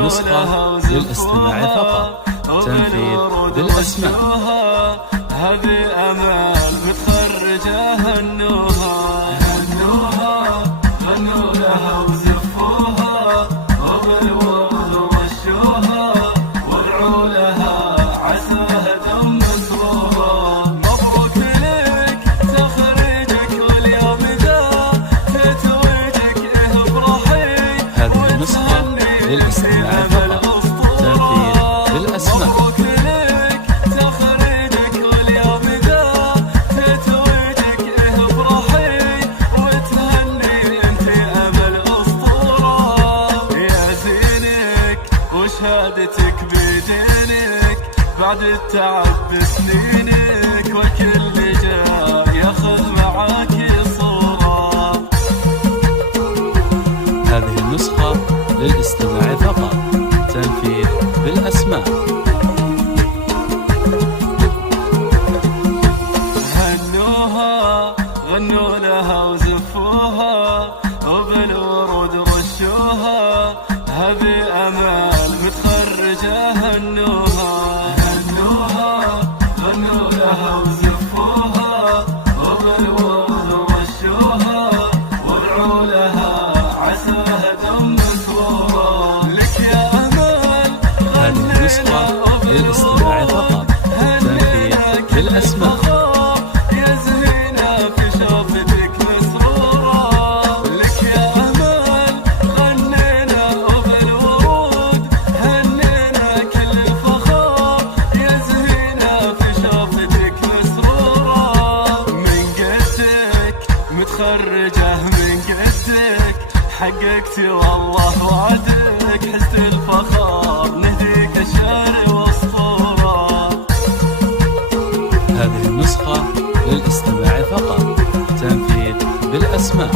هذه نسخة للاستماع فقط، تنفيذ بالأسماء. هذه أمل متخرجة هنوها غنوا لها وزفوها وبالورد ورشوها وادعوا لها عساها دم مسروها. مبروك لك تخرجك واليوم ذا تتويجك افرحي. هذه نسخة للاستماع فقط، تنفيذ بالأسماء. شهادتك بيدينك بعد التعب بسنينك، والكل جاء ياخذ معاك صورة. هذه النسخة للاستماع فقط، تنفيذ بالأسماء. هنوها غنوا لها وزفوها وبالورود رشوها. هذه أمل متخرجة هنوها غنوا لها وزفوها وبالورد رشوها وادعوا لها عساها دم مسروها. لك يا أمل هذه نسخة للاستماع فقط، تنفيذ بالأسماء. متخرجة من قدك حققتي والله وعدك، حزت الفخر نهديك الشعر واسطورة. هذه النسخة للاستماع فقط، تنفيذ بالأسماء.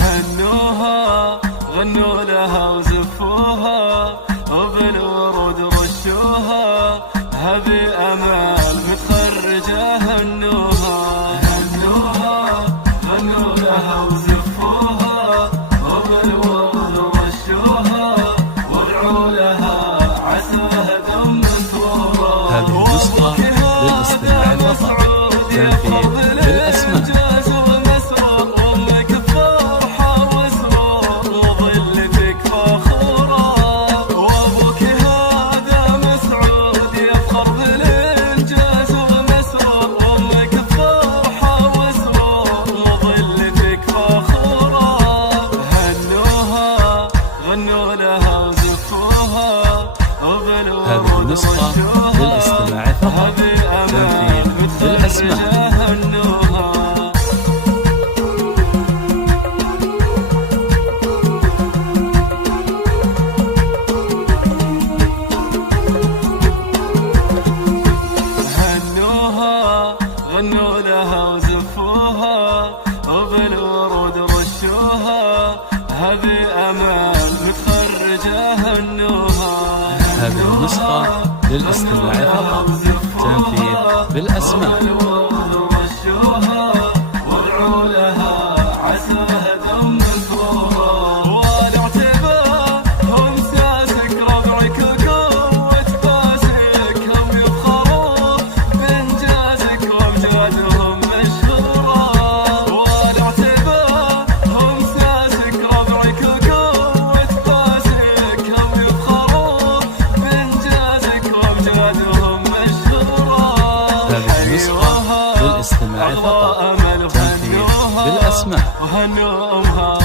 هنوها غنوا لها وزفوها وبالورود رشوها. هذه أمل متخرجة هنوها غنوا لها وزفوها وبالورد رشوها وادعوا لها عساها دم مسروها. هذه النسخة للاستماع فقط، تنفيذ بالأسماء. هذه النسخة للاستماع فقط، تنفيذ بالأسماء. غنوا لها وزفوها وبالورود رشوها. هذه أمل متخرجة هنوها. هذه النسخة للاستماع فقط، تنفيذ بالأسماء. وادعوا لها عساها دم مسروها. والاعتبار هم ساسك ربعك وقوة باسك، هم يفخرون بإنجازك وأمجادهم مشهورة. والاعتبار هم ساسك ربعك وقوة باسك، هم يفخرون بإنجازك وأمجادهم مشهورة. هذه النسخة للاستماع فقط، تنفيذ بالأسماء. وهنوها